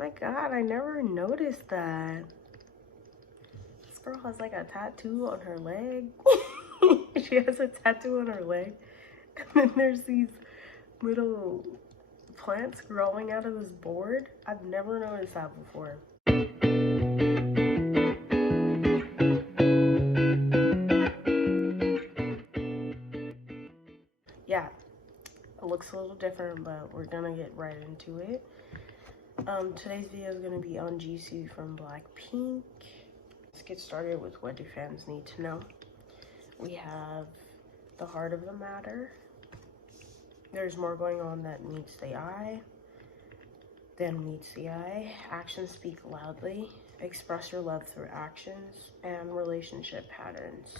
My God, I never noticed that. This girl has like a tattoo on her leg. She has a tattoo on her leg. And then there's these little plants growing out of this board. I've never noticed that before. Yeah, it looks a little different, but we're gonna get right into it. Today's video is gonna be on Jisoo from Blackpink. Let's get started with what do fans need to know. We have the heart of the matter. There's more going on that meets the eye than meets the eye. Actions speak loudly. Express your love through actions and relationship patterns.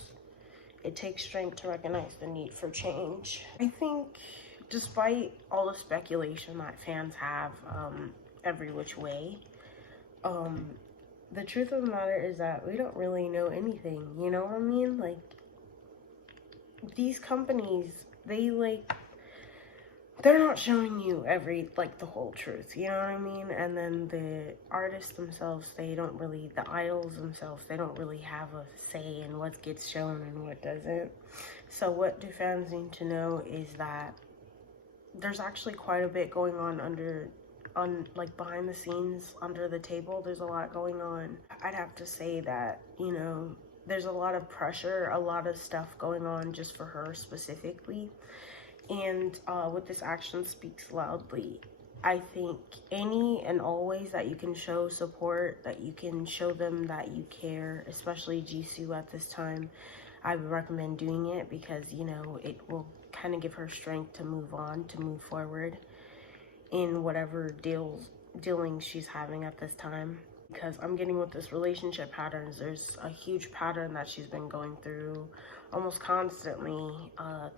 It takes strength to recognize the need for change. I think despite all the speculation that fans have every which way, the truth of the matter is that we don't really know anything, you know what I mean? Like, these companies, they're not showing you the whole truth, you know what I mean? And then the artists themselves, the idols themselves, they don't really have a say in what gets shown and what doesn't. So what do fans need to know is that there's actually quite a bit going on behind the scenes, under the table. There's a lot going on. I'd have to say that, you know, there's a lot of pressure, a lot of stuff going on just for her specifically. And with this action speaks loudly. I think any and always that you can show support, that you can show them that you care, especially Jisoo at this time, I would recommend doing it, because, you know, it will kind of give her strength to move on, to move forward in whatever dealings she's having at this time. Because I'm getting with this relationship patterns, there's a huge pattern that she's been going through almost constantly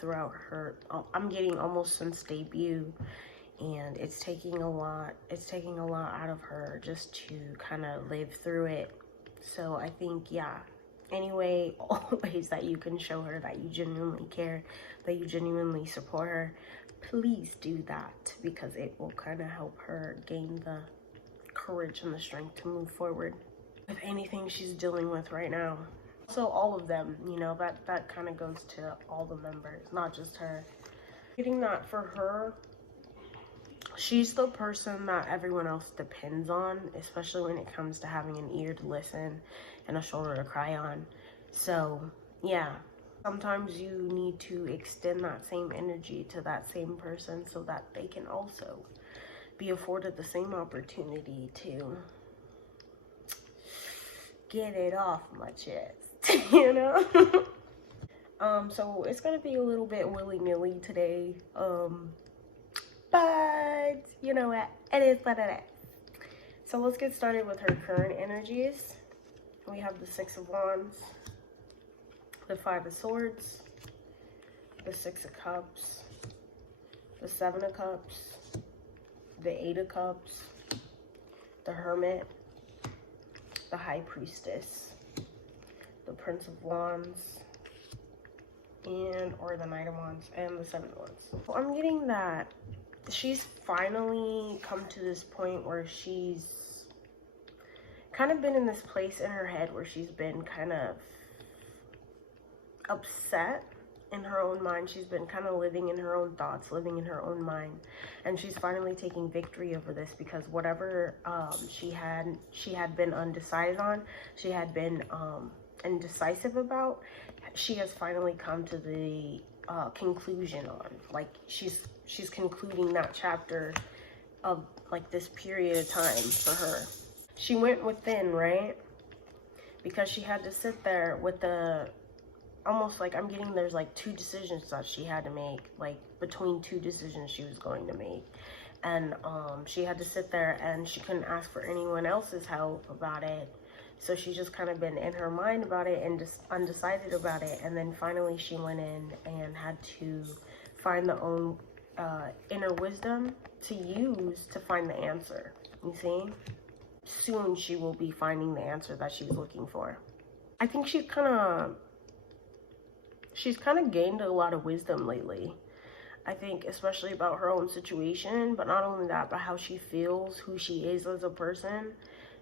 throughout her, I'm getting almost since debut, and it's taking a lot out of her just to kind of live through it. So I think, yeah, anyway, all ways that you can show her that you genuinely care, that you genuinely support her, please do that, because it will kind of help her gain the courage and the strength to move forward with anything she's dealing with right now. So all of them, you know, that kind of goes to all the members, not just her. Getting that for her, she's the person that everyone else depends on, especially when it comes to having an ear to listen and a shoulder to cry on. So yeah, sometimes you need to extend that same energy to that same person so that they can also be afforded the same opportunity to get it off my chest, you know? So it's gonna be a little bit willy-nilly today, but you know what, it is what it is. So let's get started with her current energies. We have the Six of Wands, the Five of Swords, the Six of Cups, the Seven of Cups, the Eight of Cups, the Hermit, the High Priestess, the Prince of Wands, or the Knight of Wands, and the Seven of Wands. So I'm getting that she's finally come to this point where she's kind of been in this place in her head where she's been kind of upset in her own mind. She's been kind of living in her own thoughts, living in her own mind, and she's finally taking victory over this, because whatever she had been undecided on, she had been indecisive about, she has finally come to the conclusion on. Like, she's concluding that chapter of like this period of time for her. She went within, right? Because she had to sit there with the almost like, I'm getting there's like two decisions that she had to make, like between two decisions she was going to make, and she had to sit there and she couldn't ask for anyone else's help about it. So she just kind of been in her mind about it and just undecided about it, and then finally she went in and had to find the own inner wisdom to use to find the answer. You see, soon she will be finding the answer that she was looking for. I think she's kind of gained a lot of wisdom lately. I think especially about her own situation, but not only that, but how she feels, who she is as a person.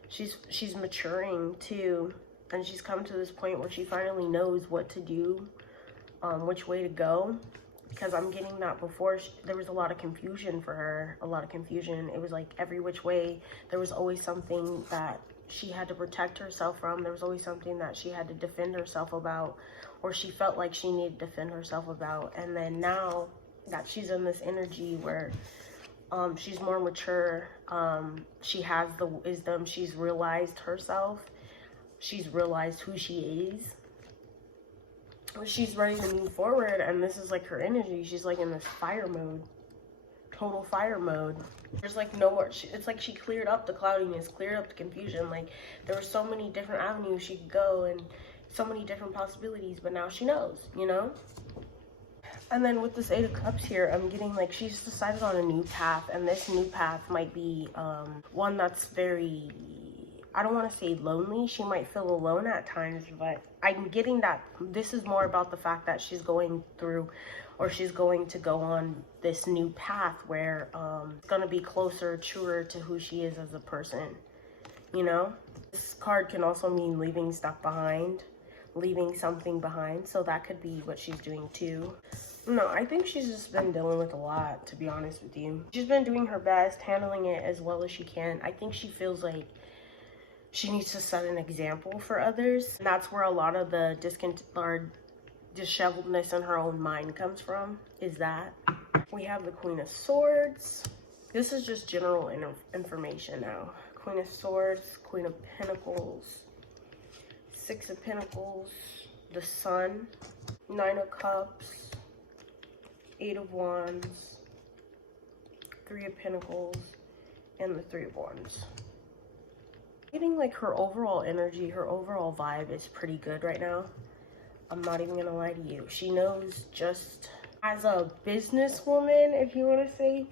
She's maturing too, and she's come to this point where she finally knows what to do, which way to go. Because I'm getting that before, there was a lot of confusion for her, a lot of confusion. It was like every which way, there was always something that she had to protect herself from. There was always something that she had to defend herself about, or she felt like she needed to defend herself about. And then now that she's in this energy where she's more mature, she has the wisdom, she's realized herself, she's realized who she is, she's ready to move forward. And this is like her energy. She's like in this fire mode, total fire mode. There's like nowhere, it's like she cleared up the cloudiness, cleared up the confusion. Like there were so many different avenues she could go and so many different possibilities, but now she knows, you know. And then with this 8 of Cups here, I'm getting like she's decided on a new path, and this new path might be one that's very, I don't want to say lonely. She might feel alone at times, but I'm getting that this is more about the fact that she's going through, or she's going to go on this new path where it's going to be closer, truer to who she is as a person, you know? This card can also mean leaving stuff behind, leaving something behind. So that could be what she's doing too. No, I think she's just been dealing with a lot, to be honest with you. She's been doing her best, handling it as well as she can. I think she feels like she needs to set an example for others. And that's where a lot of the disheveledness in her own mind comes from, is that. We have the Queen of Swords. This is just general information now. Queen of Swords, Queen of Pentacles, 6 of Pentacles, the Sun, 9 of Cups, 8 of Wands, 3 of Pentacles, and the 3 of Wands. Getting like her overall energy, her overall vibe is pretty good right now. I'm not even gonna lie to you. She knows, just as a businesswoman, if you want to say,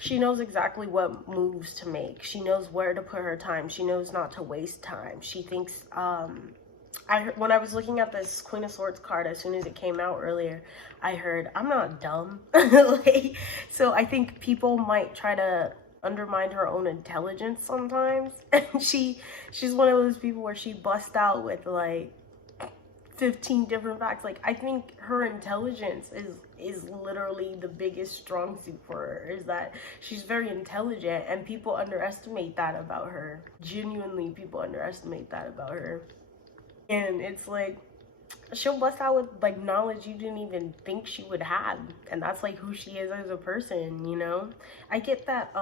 she knows exactly what moves to make. She knows where to put her time. She knows not to waste time. She thinks, when I was looking at this Queen of Swords card, as soon as it came out earlier, I heard, I'm not dumb. Like, so I think people might try to undermine her own intelligence sometimes. And she's one of those people where she busts out with like 15 different facts. Like, I think her intelligence is literally the biggest strong suit for her, is that she's very intelligent, and people underestimate that about her. Genuinely, people underestimate that about her. And it's like, she'll bust out with like knowledge you didn't even think she would have, and that's like who she is as a person, you know. I get that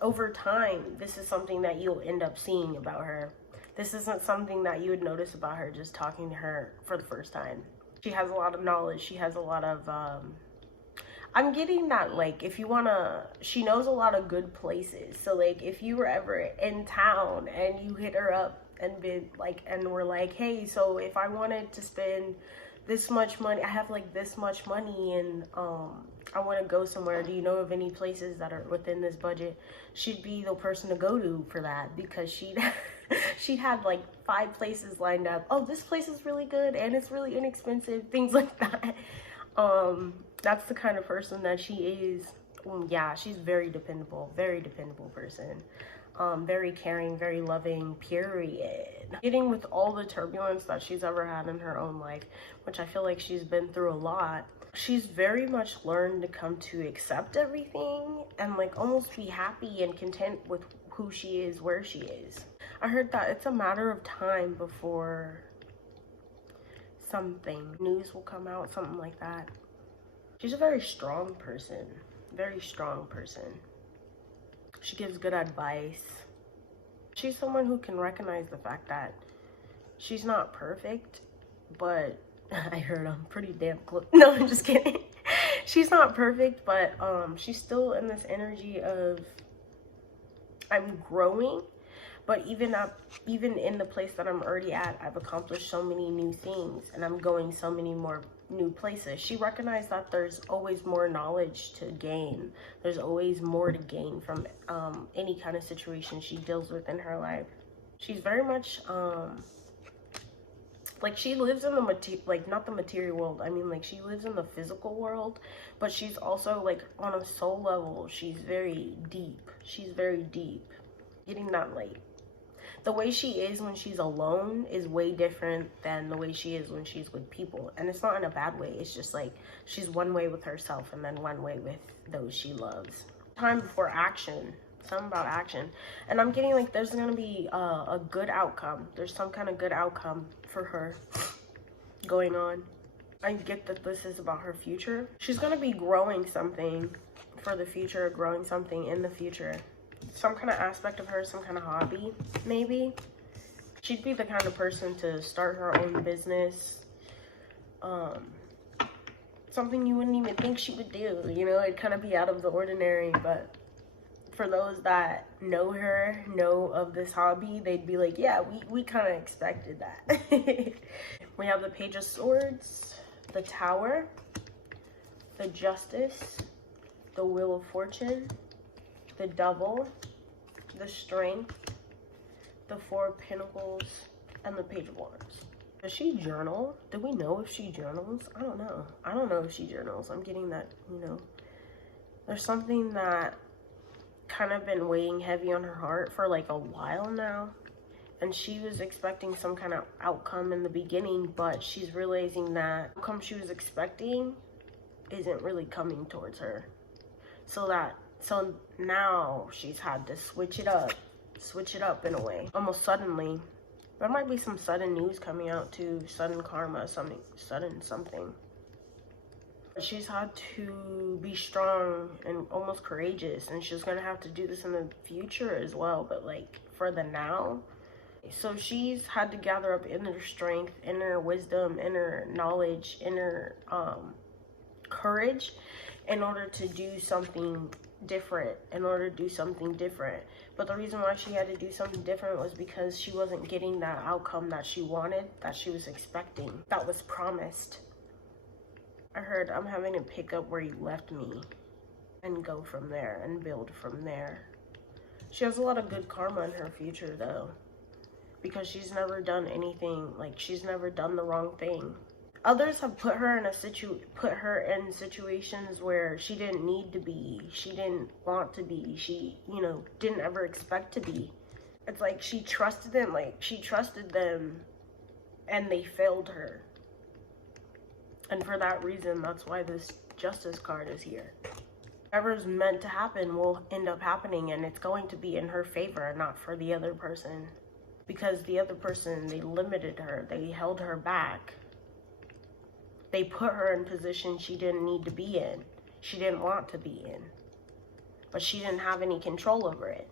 over time this is something that you'll end up seeing about her. This isn't something that you would notice about her just talking to her for the first time. She has a lot of knowledge. She has a lot of I'm getting that, like, if you wanna, she knows a lot of good places. So like if you were ever in town and you hit her up and been like, and we're like, hey, so if I wanted to spend this much money, I have like this much money, and I want to go somewhere, do you know of any places that are within this budget? She'd be the person to go to for that, because she'd have like 5 places lined up. Oh, this place is really good and it's really inexpensive, things like that. That's the kind of person that she is. Yeah, she's very dependable person. Very caring, very loving, period. Getting with all the turbulence that she's ever had in her own life, which I feel like she's been through a lot, she's very much learned to come to accept everything and like almost be happy and content with who she is, where she is. I heard that it's a matter of time before something news will come out, something like that. She's a very strong person, very strong person. She gives good advice. She's someone who can recognize the fact that she's not perfect, but I heard I'm pretty damn close. No, I'm just kidding. She's not perfect, but she's still in this energy of, I'm growing, but even in the place that I'm already at, I've accomplished so many new things, and I'm going so many more new places. She recognized that there's always more knowledge to gain. There's always more to gain from any kind of situation she deals with in her life. She's very much Like, she lives in the like, not the material world, I mean, like, she lives in the physical world, but she's also, like, on a soul level, she's very deep. She's very deep. Getting that, like, the way she is when she's alone is way different than the way she is when she's with people. And it's not in a bad way. It's just, like, she's one way with herself and then one way with those she loves. Time before action. Something about action. And I'm getting, like, there's gonna be a good outcome. There's some kind of good outcome for her going on. I get that this is about her future. She's gonna be growing something for the future, growing something in the future. Some kind of aspect of her, some kind of hobby, maybe. She'd be the kind of person to start her own business. Something you wouldn't even think she would do, you know? It'd kind of be out of the ordinary, but for those that know her, know of this hobby, they'd be like, yeah, we kind of expected that. We have the Page of Swords, the Tower, the Justice, the Wheel of Fortune, the Double, the Strength, the Four of Pentacles, and the Page of Wands. Does she journal? Do we know if she journals? I don't know. I don't know if she journals. I'm getting that, you know. There's something that kind of been weighing heavy on her heart for like a while now, and she was expecting some kind of outcome in the beginning, but she's realizing that the outcome she was expecting isn't really coming towards her. So now she's had to switch it up in a way, almost suddenly. There might be some sudden news coming out too, sudden karma, sudden something. She's had to be strong and almost courageous, and she's gonna have to do this in the future as well, but like for the now. So she's had to gather up inner strength, inner wisdom, inner knowledge, inner courage in order to do something different, But the reason why she had to do something different was because she wasn't getting that outcome that she wanted, that she was expecting, that was promised. I heard, I'm having to pick up where you left me and go from there and build from there. She has a lot of good karma in her future though, because she's never done anything, like she's never done the wrong thing. Others have put her in situations where she didn't need to be, she didn't want to be, she, you know, didn't ever expect to be. It's like she trusted them and they failed her. And for that reason, that's why this Justice card is here. Whatever's meant to happen will end up happening, and it's going to be in her favor, not for the other person. Because the other person, they limited her, they held her back. They put her in positions she didn't need to be in. She didn't want to be in. But she didn't have any control over it.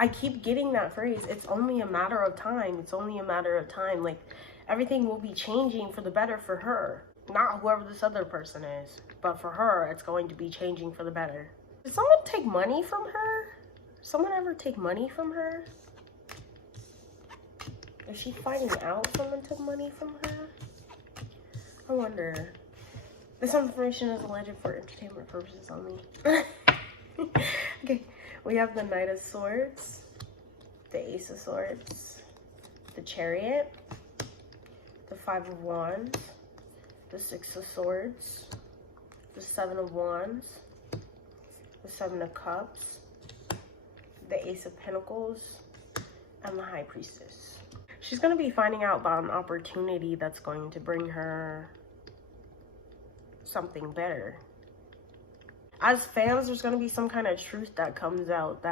I keep getting that phrase, it's only a matter of time. It's only a matter of time. Like, everything will be changing for the better for her. Not whoever this other person is. But for her, it's going to be changing for the better. Did someone take money from her? Someone ever take money from her? Is she finding out someone took money from her? I wonder. This information is alleged for entertainment purposes only. Okay, we have the Knight of Swords, the Ace of Swords, the Chariot, the Five of Wands, the Six of Swords, the Seven of Wands, the Seven of Cups, the Ace of Pentacles, and the High Priestess. She's going to be finding out about an opportunity that's going to bring her something better. As fans, there's going to be some kind of truth that comes out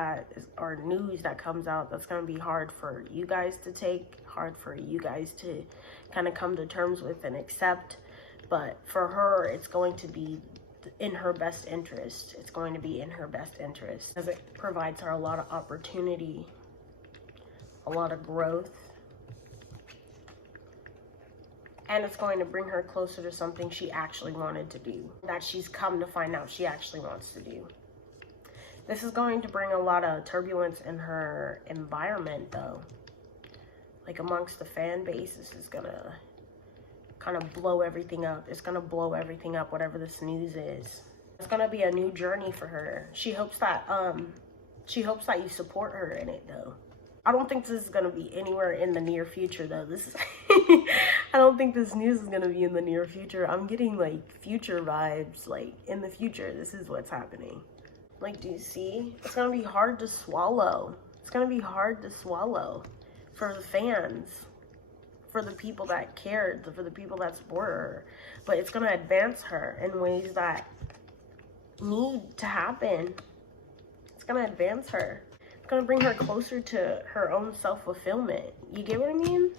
or news that comes out that's going to be hard for you guys to take, hard for you guys to kind of come to terms with and accept. But for her, it's going to be in her best interest. It's going to be in her best interest, as it provides her a lot of opportunity, a lot of growth. And it's going to bring her closer to something she actually wanted to do, that she's come to find out she actually wants to do. This is going to bring a lot of turbulence in her environment though. Like amongst the fan base, this is gonna kind of blow everything up. It's gonna blow everything up, whatever this news is. It's gonna be a new journey for her. She hopes that you support her in it though. I don't think this is gonna be anywhere in the near future though. This is I don't think this news is gonna be in the near future. I'm getting like future vibes, like in the future this is what's happening. Like, do you see? It's gonna be hard to swallow. It's gonna be hard to swallow for the fans, for the people that cared, for the people that support her. But it's gonna advance her in ways that need to happen. It's gonna advance her. It's gonna bring her closer to her own self-fulfillment. You get what I mean?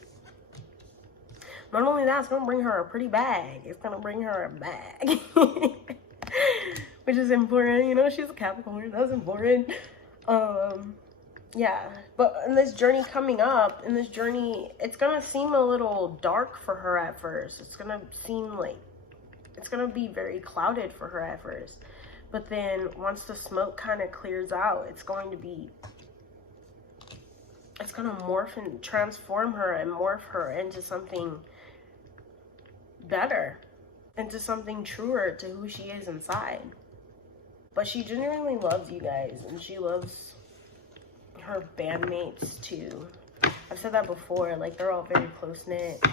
Not only that, it's gonna bring her a pretty bag. It's gonna bring her a bag. Which is important, you know, she's a Capricorn, that's important. Yeah, but in this journey coming up, in this journey, it's gonna seem a little dark for her at first. It's gonna seem like, it's gonna be very clouded for her at first. But then once the smoke kind of clears out, it's going to be, it's gonna morph and transform her and morph her into something better, into something truer to who she is inside. But she genuinely loves you guys, and she loves her bandmates too. I've said that before, like they're all very close-knit.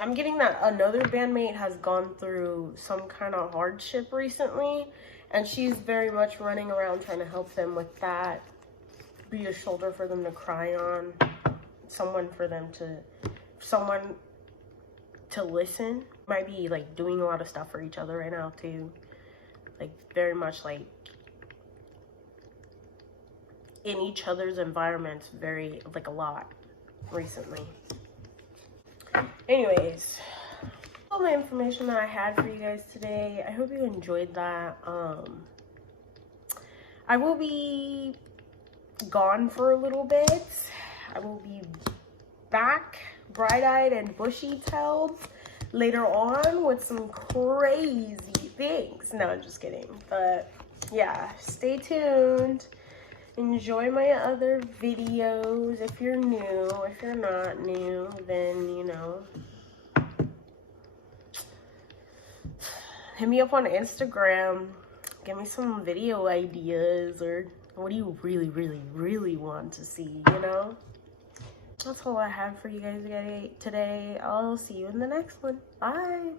I'm getting that another bandmate has gone through some kind of hardship recently, and she's very much running around trying to help them with that. Be a shoulder for them to cry on, someone to listen. Might be like doing a lot of stuff for each other right now too. Like very much like in each other's environments, very like a lot recently. Anyways, all the information that I had for you guys today. I hope you enjoyed that. I will be gone for a little bit. I will be back bright-eyed and bushy-tailed later on with some crazy things. No, I'm just kidding. But yeah, stay tuned. Enjoy my other videos if you're new. If you're not new, then, you know, hit me up on Instagram. Give me some video ideas, or what do you really, really, really want to see, you know? That's all I have for you guys today. I'll see you in the next one. Bye.